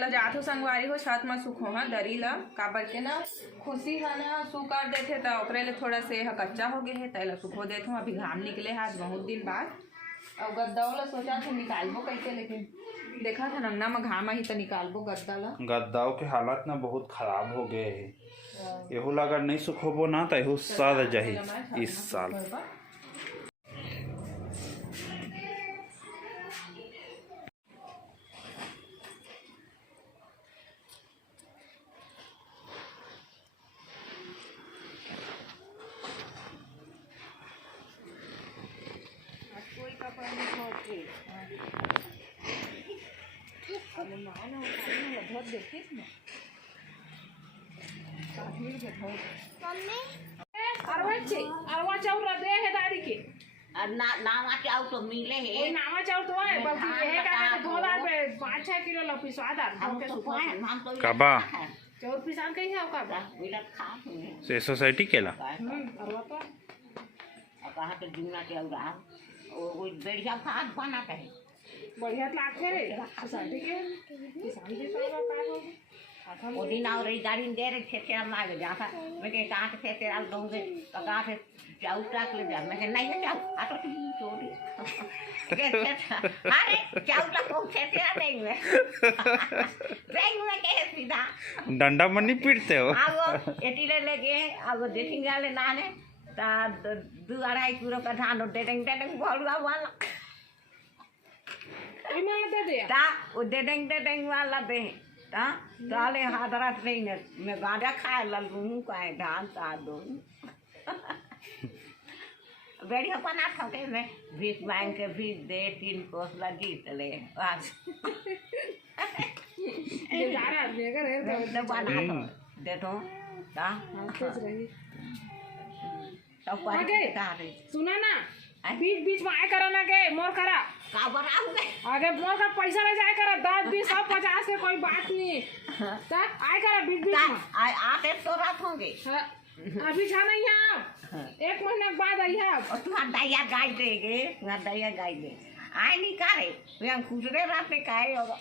ला जात हो संगवारी हो छत में सुखो हा दरी ला काबर के ना खुशी है ना सु कर देथे तो ओकरे ले थोड़ा से कच्चा हो गए है तैला सुखो देथे। अभी घाम निकले है आज बहुत दिन बाद और गद्दा ला सोचा थे निकालबो कैसे लेकिन देखा था नंगना में घाम आई तो निकालबो गद्दा ला। गद्दाओं के हालत ना बहुत खराब हो गए है। एहू ला अगर नहीं सुखोबो ना तो एहू सड़ जाही इस साल। अरवा चाउर दे है दादी के नावा चाउर तो मिले है। ओई नावा चाउर तो है बल्कि ये का 2000 पे 5-6 किलो ला पिसवा दा हम तो काबा चाउर पिसान कहीं है का विलत खा है से सोसाइटी केला अरवा तो कहा तो जुना के उड़ा वो बढ़िया खाद बनाता है बढ़िया लागे रे सोसाइटी के किसान भी सारा का हो वो दिन और गाड़ी दे रहे थे तेरा मार जाता मैं के कहां से तेरा दूंगे तो कहां से चाउ टाक ले जा मैं नहीं है चाउ आ तो छोड़ी अरे चाउ ला को से तेरा नहीं में के सीधा डंडा में नहीं पीटते हो अब एटी ले लेके अब देखेंगे ले नाने ता 2-2.5 किलो का धान दे देंगे भलवा वाला ओई मां दे दे ता वो दे देंगे वाला दे ता ताले हादरात नहीं ने मैं गांजा खाए ललू का धान ता दो बढ़िया बना ठोके में भीख मांग के भी दे 3 कोस लगी चले आज ये जारा लेकर है तो बना दे तो ता सोच रही सब पाके का रे सुना ना बीच बीच में आए करा ना के मोर करा का बनाऊंगे आगे मोर का पैसा ले जाए करा 10-20 सब 50 के कोई बात नहीं ता आए करा बीच बीच में आते तो रात होंगे अभी छा नहीं है 1 महीने के बाद आई है और तुम्हारा दैया गाय देगे तुम्हारा दैया गाय दे आए नहीं करे हम खुदरे रात में खाए होगा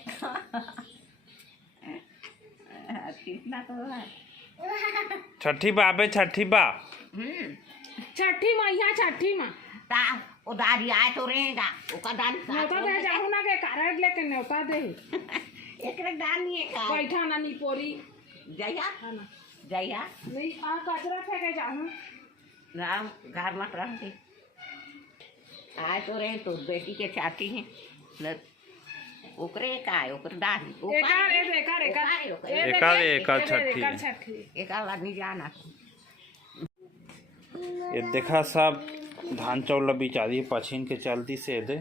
कितना तो है छठी बा बे छठी बा छठी मैया छठी मां ता उधारी आए तो रहेगा ओका दान न्योता दे जाहु ना के कार्ड लेके न्योता दे एक दान नहीं है का बैठा ना नी पोरी जया है ना जया नहीं आ कचरा फेंके जाहु राम घर मत रहते आए तो रहे तो बेटी के चाहती हैं ओकरे का है ओकर दान एका छठी एका नहीं जाना ये देखा सब धान चावल बिचारी पछीन के चलती से दे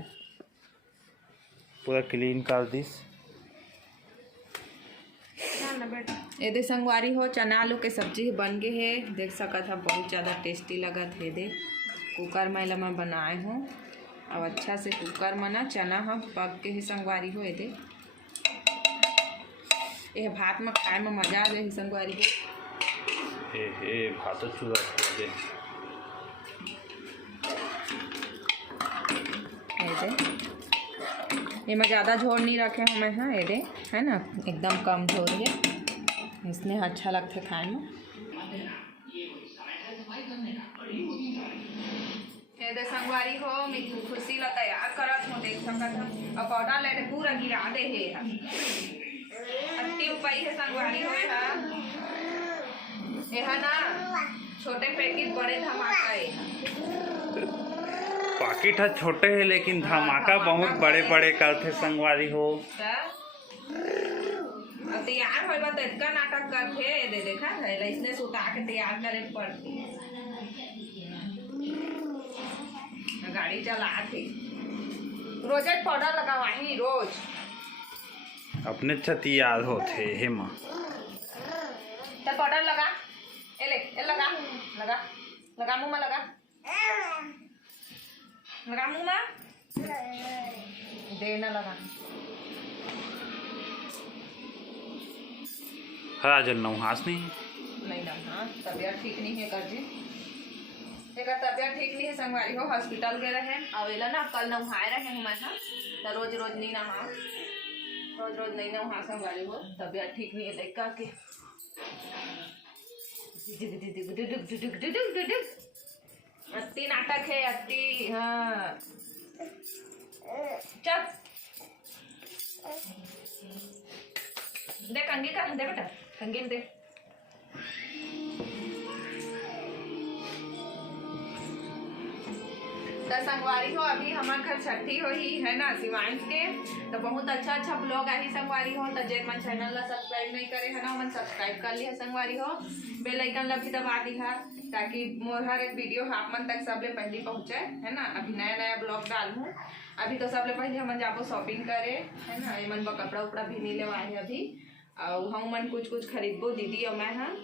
पूरा क्लीन कर दिस ये दे संगवारी हो चना आलू के सब्जी बन गए है देख सका था बहुत ज़्यादा टेस्टी लगा थे दे कुकर में मैं बनाए हूँ अब अच्छा से कुकर में ना चना हम पक के ही संगवारी हो दे ये भात में खाए में मजा आ जाए संगवारी को हे भात चूड़ा दे ये मैं ज़्यादा झोल नहीं रखे हूँ मैं हाँ ये दे है ना एकदम कम झोल है इसने अच्छा लगता है खाए में। ये दे संगवारी हो मैं खुशी ला तैयार करत हूँ देख सकत हम और पाउडर ले पूरा गिरा दे है अति उपाय है संगवारी हो है ना छोटे पैकेट बड़े धमाका है पाकिट है छोटे है लेकिन धमाका बहुत बड़े बड़े करते संगवारी हो तैयार हो तो इतना नाटक करके दे देखा है इसने सुता के तैयार करे पड़ती गाड़ी चला थी रोज पाउडर लगावाही रोज अपने छती याद होते हे माँ तो पाउडर लगा ए लगा लगा लगा मुंह में लगा मुंह में देना लगा आज नहास नहीं ना तबीयत ठीक नहीं है कर जी तबीयत ठीक नहीं है संगवारी हो हॉस्पिटल गए रहे और ना कल नहाए रहे हूँ मैं तो रोज रोज नहीं नहा रोज रोज नहीं ना वहाँ संगवारी हो, तबीयत ठीक नहीं है लड़का के। अति नाटक है अति। हाँ चल दे कंगी का दे बेटा, कंगी दे। तो संगवारी हो अभी हमारे घर छठी हो ही है ना शिवांश के, तो बहुत अच्छा अच्छा ब्लॉग आई संगवारी हो। तो जे मन चैनल ला सब्सक्राइब नहीं करे है ना मन सब्सक्राइब कर लिया संगवारी हो, बेल आइकन ला भी दबा दी है ताकि मोर हर एक वीडियो आप मन तक सबले पहले पहुँचे है ना। अभी नया नया ब्लॉग डालूँ। अभी तो सबले पहले हम जाबो शॉपिंग करे है ना, मन कपड़ा उपड़ा भी नहीं लेवाए अभी, और हम मन कुछ कुछ खरीदबो दीदी और मैं। हाँ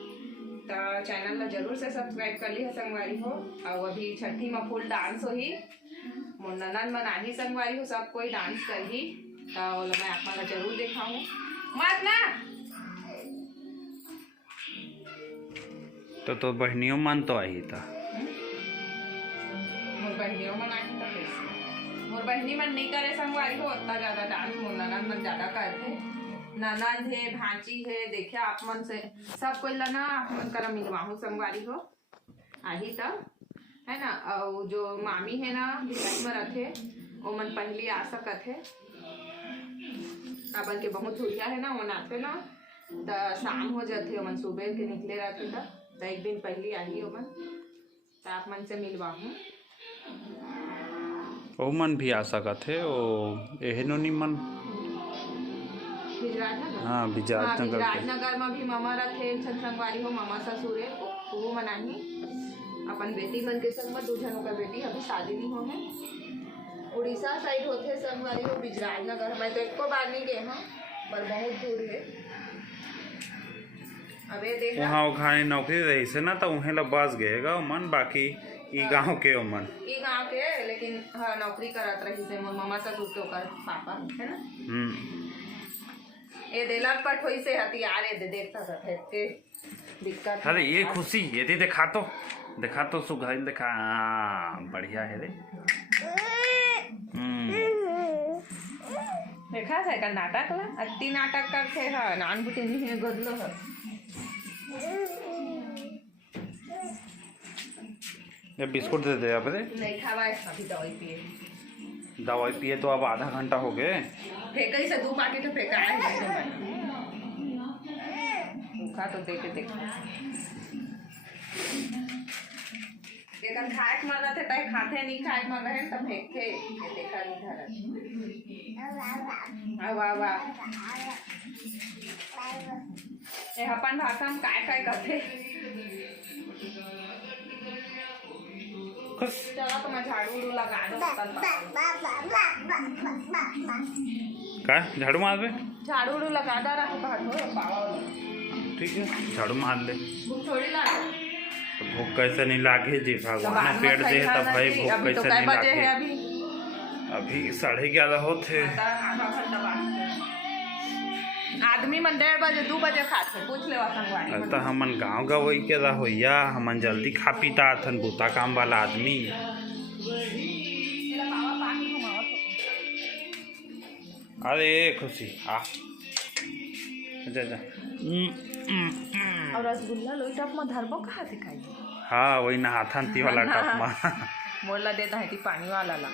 तो चैनल ला जरूर से सब्सक्राइब कर ली है संगवारी हो। और अभी छठी में फुल डांस हो ही, मोर ननद मन आही संगवारी हो, सब कोई डांस कर ही, तो मैं आप मन जरूर दिखाऊँ मत ना। तो बहनियों मन तो आई था, मोर बहनियों मन आई था कैसे, मोर बहनी मन नहीं करे संगवारी हो उतना ज्यादा डांस, मोर ननद मन ज्यादा करते। ननद है भांची है, देखिए आप मन से सब कोई लना आप मन करा मिलवाहू संगवारी हो आही तब है ना। और जो मामी है ना भिलाई में रखे वो मन पहले आ सकत है, अपन के बहुत हुरिया है ना वो नाते ना, तो शाम हो जाते मन सुबह के निकले रहते तो एक दिन पहले आई हो मन, तो आप मन से मिलवाहू। ओ मन भी आ सकत है, ओ एहनो नी मन बिजराजनगर। हाँ बिजराजनगर बिजराजनगर में भी मामा रखे छन संगवारी हो, मामा ससुर है वो मनाही अपन बेटी मन के संग में, दूजनों का बेटी अभी शादी नहीं हो है। उड़ीसा साइड होते संगवारी हो बिजराजनगर, मैं तो एक को बार नहीं गए हाँ पर बहुत दूर है। अबे देख वहाँ खाने नौकरी रही से ना, तो उन्हें ला बस गएगा मन, बाकी ई गाँव के मन ई गाँव के, लेकिन हाँ नौकरी करत रही से मोर मामा ससुर के ओकर पापा है ना। ये देलक पर ठोई से हथियार दे देखता है के दिक्कत। अरे ये खुशी ये दी देखा तो सुघाई देखा। बढ़िया है रे। देखा है का नाटक ला अति नाटक करते है, नान बुते नहीं है गदलो है। ये बिस्कुट दे दे आप रे। नहीं खावा अभी दवाई पिए तो अब आधा घंटा हो गए, फेंक से 2 पैकेट फेंका है भूखा तो देखे एक खाए के मन रहते तय खाते नहीं, खाए के मन रहे तब फेंक के देखा नहीं घर। वाह वाह ये अपन भाषा में काय काय करते। चलो तो मैं झाड़ू लगा दूँ। का झाड़ू मार दे, झाड़ू लगा दे रहा ठीक है झाड़ू मार ले। भूख थोड़ी लगा तो भूख कैसे नहीं लागे जी, भगवान पेट दे तब भाई भूख कैसे नहीं लागे। अभी 11:30 होते। आदमी मन 1:30 बजे 2 बजे खाते, पूछ ले संगवारी। तो हमन गाँव गवई के रहोइया, हमन जल्दी खा पीता अथन बूता काम वाला आदमी। अरे खुशी आ जा जा। और रसगुल्ला लोई टप में धरबो कहाँ से खाई। हाँ वही नहाथन ती वाला टप में मोला देता है पानी वाला ला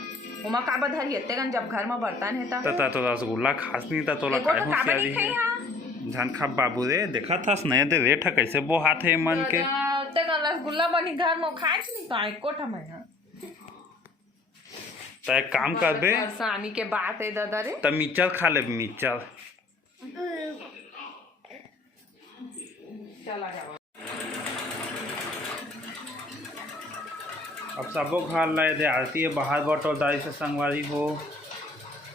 उमा काबा धरी हेते गन जब घर में बर्तन है ता तो रसगुल्ला खास नहीं ता तोला काय हो सियारी है जान खा बाबू रे देखा थास नया दे रेट कैसे बो हाथ है मन के ते गन रसगुल्ला बनी घर में खाए नहीं तो आई कोठा में है। तो एक काम कर बे परेशानी के बात है दादा रे, त मिचर खा ले मिचर। चला जाओ अब सबो घर लाए दे आरती है बाहर बटोरदारी से संगवारी हो।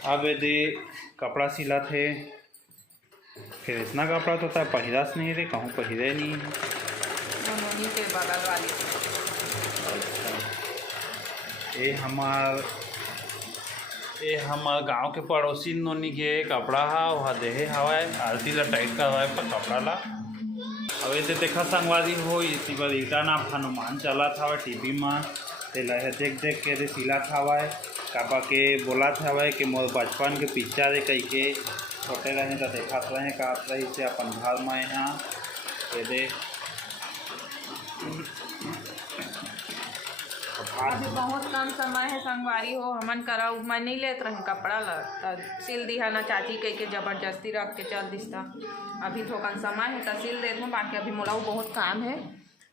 अब दे कपड़ा सिला थे, फिर इतना कपड़ा तो पहिरास नहीं रे, कहूँ पहिरे नहीं है। मनोनी के बगल वाली ये हमार गांव के पड़ोसी नोनी के कपड़ा हा वहाँ देहे हवाए आरती ला टाइट करवाए पर कपड़ा ला। अब ऐसे देखा संगवारी हो इसी बार ईटा ना हनुमान चला था टीवी में, तेला देख देख के दे सिला था काबा के बोला था कि मोर बचपन के पिक्चर है कही के छोटे रहे तो देखत रहे का रही से अपन घर में यहाँ ये दे अभी बहुत कम समय है संगवारी हो हमन करा मैं नहीं लेत रहे कपड़ा ला सिल दिहा ना चाची कह के जबरदस्ती रख के चल दिस्ता अभी थोकन समय है तो सिल देत हूँ बाकी अभी मोला बहुत काम है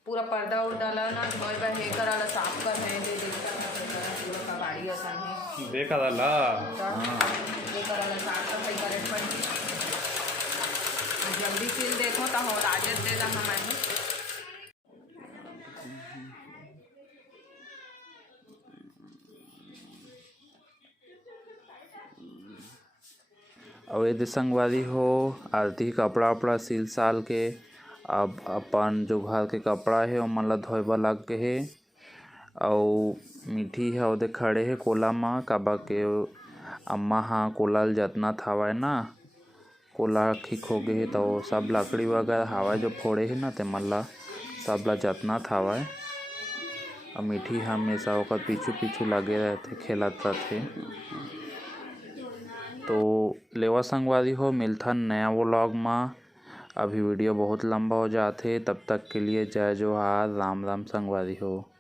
पूरा पर्दा उर्दा ला ना धोए बहे करा ला साफ कर है दे पूरा कबाड़ी असन है देखा ला ये करा ला साफ सफाई करे पड़ी जल्दी सिल देखो तो हो राजत दे दा हमें और यदि संगवारी हो आरती कपड़ा वपड़ा सिल साल के अब अपन जो घर के कपड़ा है वो मन ला धोए बर लग के है और मीठी है ओदे खड़े है कोला में काबा के अम्मा हाँ कोला जतना थावाए ना कोला ठीक हो गए है तो सब लकड़ी वगैरह हवा जो फोड़े है ना ते मन ला सब ला जतना थावाए और मीठी हमेशा ओकर पीछू पीछू लगे रहते खेलत रहते तो लेवा संगवारी हो मिलथन नया व्लॉग में अभी वीडियो बहुत लंबा हो जाते तब तक के लिए जय जोहार राम राम संगवारी हो।